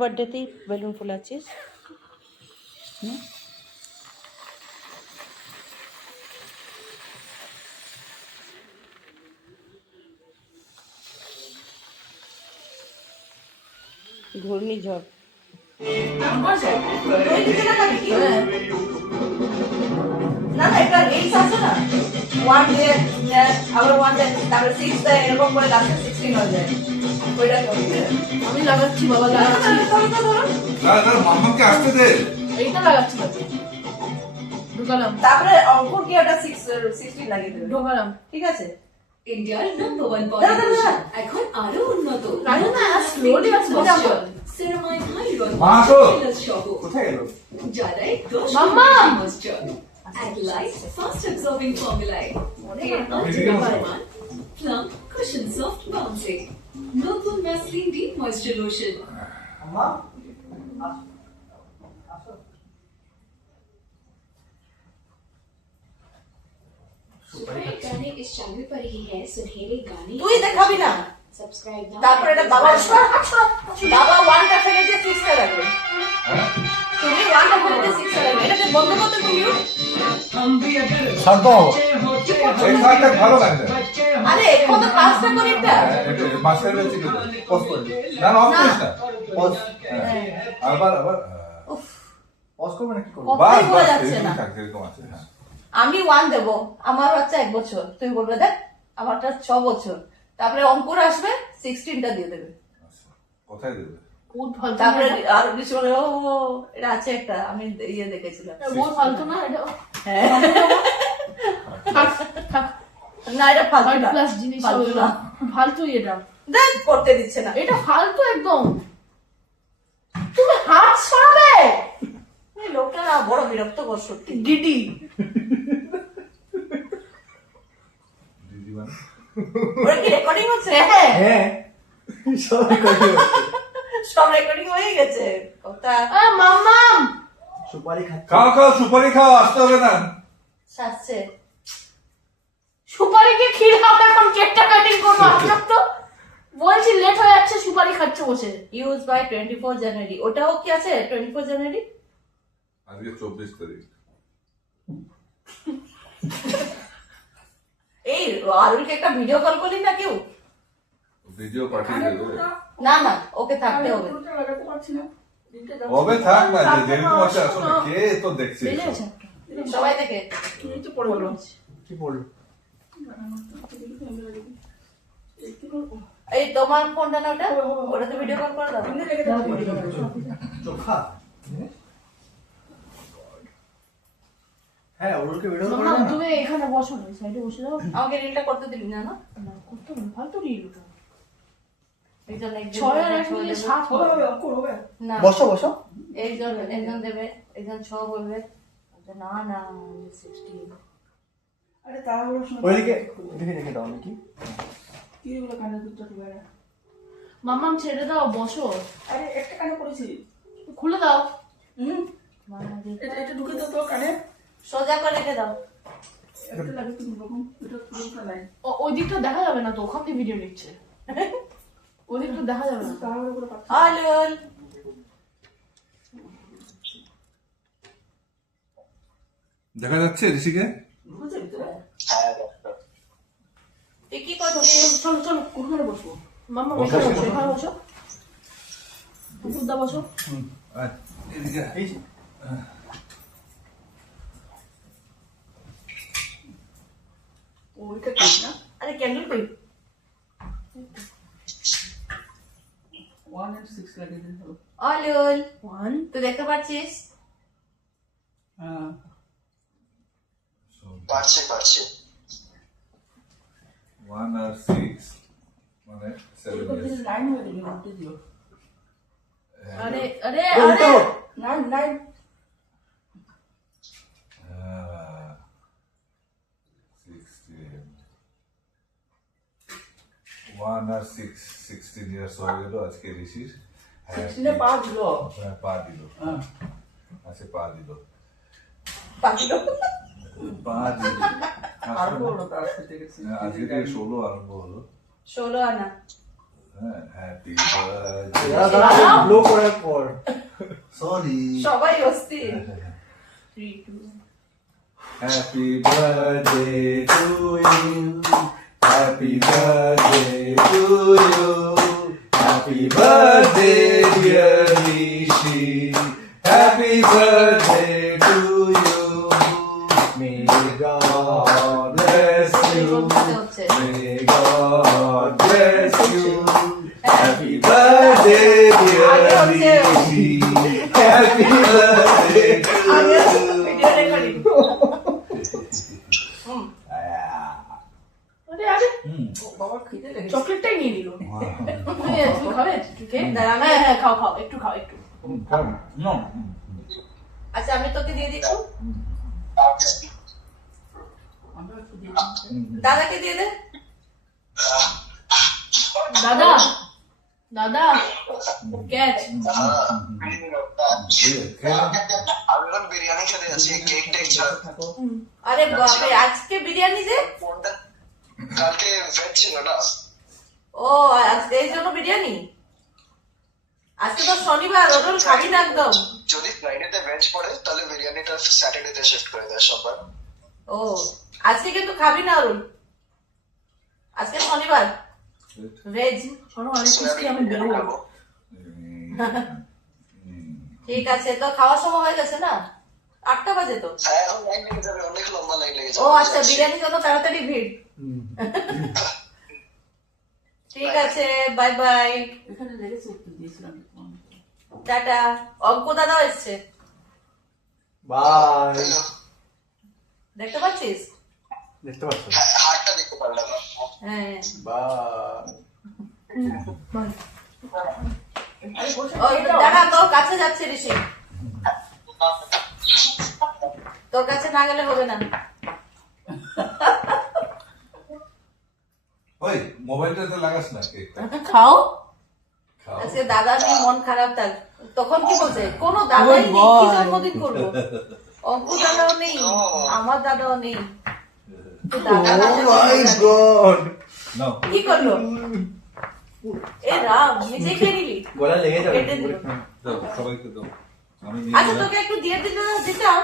বার্থডেতেই balloon ফোলাচ্ছিস? ঘূর্ণিঝড়। না না এটা এইট আছে না, ওয়ান ডে আবার ওয়ান ডে তারপর সিক্স দেয়, এরকম করে লাস্টে 16 হয়ে যায়। ওইটা আমি লাগাচ্ছি বাবা, লাগাচ্ছি। দাদা মাম্মাকে আসতে দে। এইটা লাগাচ্ছি বাবা। ঢোকালাম। তারপরে অঙ্কুর কি ওটা 16 লাগিয়ে দেবে। ঢোকালাম। ঠিক আছে। ইন্ডিয়ার নাম্বার ওয়ান পলিটিশিয়ান এখন আরো উন্নত রাখো না, স্লোলি বাস সেরামাইন হাইড্রোল মাসো সহ কোথায় গেল? যারাই মাম্মা! Moisture and light fast absorbing formulae plump cushion soft bouncy নতুন Vaseline deep moisture lotion আম্মা सुपर गाने इस चैनल पर ही है सुनहरे गाने। তুই দেখাবি না। Subscribe now. তারপরে এটা বাবা বাবা ওয়ানটা ফেলে দিয়ে 6টা লাগবে। তুমি ওয়ানটা ফেলে দিয়ে 6টা লাগবে। এটাকে বন্ধ করতে বলিও। শান্ত হও। এই সাইডটা ভালো লাগছে। আরে এখন তো কাজটা করি এটা। এটা মাস্টার রয়েছে কি? পোস্ট করে। না না অফ করিস না। পোস্ট। আবার উফ পজ করবে না কি করবে? বাস কথাই বলা বাস যাচ্ছে না। এরকম থাকছে এরকম আছে হ্যাঁ। আমি 1 দেব, আমার বাচ্চা 1 বছর, তুই বলবে দেখ আমারটা 6 বছর, তারপরে অঙ্কুর আসবে 16টা দিয়ে দেবে, আচ্ছা, কোথায় দেবে? বহুত ফালতু। তারপরে আর কিছু বলে ও এটা আছে একটা, আমি ইয়ে দেখেছিলাম। বহুত ফালতু না এটা? হ্যাঁ থাক থাক। না এটা ফালতু থার্ড না, ক্লাস জিনিস ফালতু হবে না। না। ফালতু এটা। দেখ করতে দিচ্ছে না। এটা ফালতু একদম। তুমি হাত সরাবে। এই লোকটা না বড় বিরক্তকর সত্যি। ডিডি। দিদি মানে ওটা কি রেকর্ডিং হচ্ছে? হ্যাঁ সব করে সব রেকর্ডিং হয়ে গেছে কথা। মাম্মাম সুপারি খাচ্ছে। খাও খাও সুপারি খাও, আসতে হবে না। সাজছে সুপারিকে ক্ষীর খাও, এখন কেকটা কাটিং করবো। আপনার তো বলছি লেট হয়ে যাচ্ছে, সুপারি খাচ্ছে বসে। ইউজ বাই 24 জানুয়ারি। ওটাও কি আছে 24 জানুয়ারি? আজকে 24 তারিখ। এই আরুলকে একটা ভিডিও কল করলি না কেউ? ভিডিও পাঠিয়ে দেবে। না না ওকে থাকতে হবে। হবে থাক না, যে যেরকম আছে আসলে কে তো দেখছে বেলে এসব। আছে একটা। সবাই দেখে কি বললো? এই তোমার ফোনটা না ওটা, ওটাতে ভিডিও কল করে দাও। চোখা হ্যাঁ ওরকে ভিডিও করে মাম্মা না। তুমি এখানে বসো না, সাইডে বসে যাও। আমাকে রিলটা করতে দিবি না? না না করতে হবে, ফালতু রিল ওটা। একজন একজন 6 আর 1 মিলে 7 হবে। না বসো বসো। একজন দেবে, একজন 6 বলবে। না না 16। ওইদিকে দেখে দেখে দাও নাকি? মাম্মাম ছেড়ে দাও, বসো। আরে একটা কানে পড়েছি। খুলে দাও। এটা ঢুকে দাও তো কানে, সোজা করে রেখে দাও। ওই দিকটা দেখা যাবে না তো, ওখান থেকে ভিডিও নিচ্ছে। ওই দিকটা দেখা যাবে না। আলুল দেখা যাচ্ছে ঋষিকে? তুই কি করছিস? চলো চলো ওখানে বসবো। মাম্মা বসো, বসো, বসো। ওখানে বসো। বুদ্ধা বসো। আয়, এদিকে আয়। এই যে, ওইটা ঠিক না। আরে ক্যান্ডেল কই? 1 and 6 লাগিয়ে দিন হলো। আলুল 1 তুই দেখতে পাচ্ছিস? হ্যাঁ পারছে 1 আর 6 মানে 7 years। লাইন হয়ে গেল, উল্টে দিও। আরে আরে উল্টো। লাইন লাইন 1 আর 6 16 ইয়ার্স হয়ে গেল আজকে ঋষির। 16 এ পা দিল। হ্যাঁ, পা দিল। হ্যাঁ আচ্ছা পা দিল। পাখিল পা দিল। আর বলো তার সাথে গেছি। আজকে থেকে 16 আরম্ভ হলো। 16 আনা হ্যাপি দাদা দাদা ব্লো করার পর সরি সবাই অস্থির। 3, 2, happy birthday to you happy birthday to you happy birthday dear Rishi happy birthday to you may God bless you হচ্ছে May God bless you. Happy birthday, dear Rishi. Happy birthday to আগে you. Video recording. আরে আরে বাবা খিদে লেগেছে। চকলেটটাই নিয়ে নিল তুমি খাবে কেক দাঁড়া, আমি- হ্যাঁ হ্যাঁ খাও খাও একটু খাও একটু No. আচ্ছা আমি তোকে দিয়ে দিচ্ছি, দাদাকে দিয়ে দে। দাদা দাদা ক্যাচ আমি এখন বিরিয়ানি খেতে যাচ্ছি কেক টেক ছাড়া আরে বাপরে, আজকে বিরিয়ানি যে? কালকে ভেজ ছিল না ও আজকে এই জন্য বিরিয়ানি? আজকে তো শনিবার, ওরকম খাবি না একদম। যদি ফ্রাইডেতে ভেজ পড়ে তাহলে বিরিয়ানিটা স্যাটারডেতে শিফট করে দেয় সবার ও আজকে কিন্তু খাবি না অরুণ, আজকে শনিবার ভেজ। শোনো অনেক খুশি আমি বেরোবো ঠিক আছে, তো খাওয়ার সময় হয়ে গেছে না, 8টা বাজে তো। হ্যাঁ এখন লাইন লেগে যাবে অনেক লম্বা লাইন লেগে ও যাবে আচ্ছা, বিরিয়ানির জন্য তাড়াতাড়ি ভিড়। ঠিক আছে, বাই বাই, এখানে লেগেছে একটু দিয়েছিলাম টাটা। অঙ্ক দাদাও এসছে, বাই দেখতে পাচ্ছিস? দেখতে পাচ্ছ হাটটা দেখতে পারলাম না হ্যাঁ, বাই ও দাদা তোর কাছে যাচ্ছে ঋষি, তোর কাছে না গেলে হবে না। ওই মোবাইলটাতে লাগাস না কেকটা খাও খাও আজকে দাদা নিয়ে মন খারাপ, তার তখন কি বলছে, কোনো দাদাই নেই, কি জন্মদিন করবো? অঙ্কু দাদাও নেই, আমার দাদাও নেই, তো দাদা না থাকলে মাই হবে না। গড নাও কি করলো? এ রাম, নিজে খেয়ে নিলি? গলা লেগে যাবে কেটে দিল। দাও সবাইকে দাও আমি নিয়ে আচ্ছা নিলাম। তোকে একটু দিয়ে দিতাম।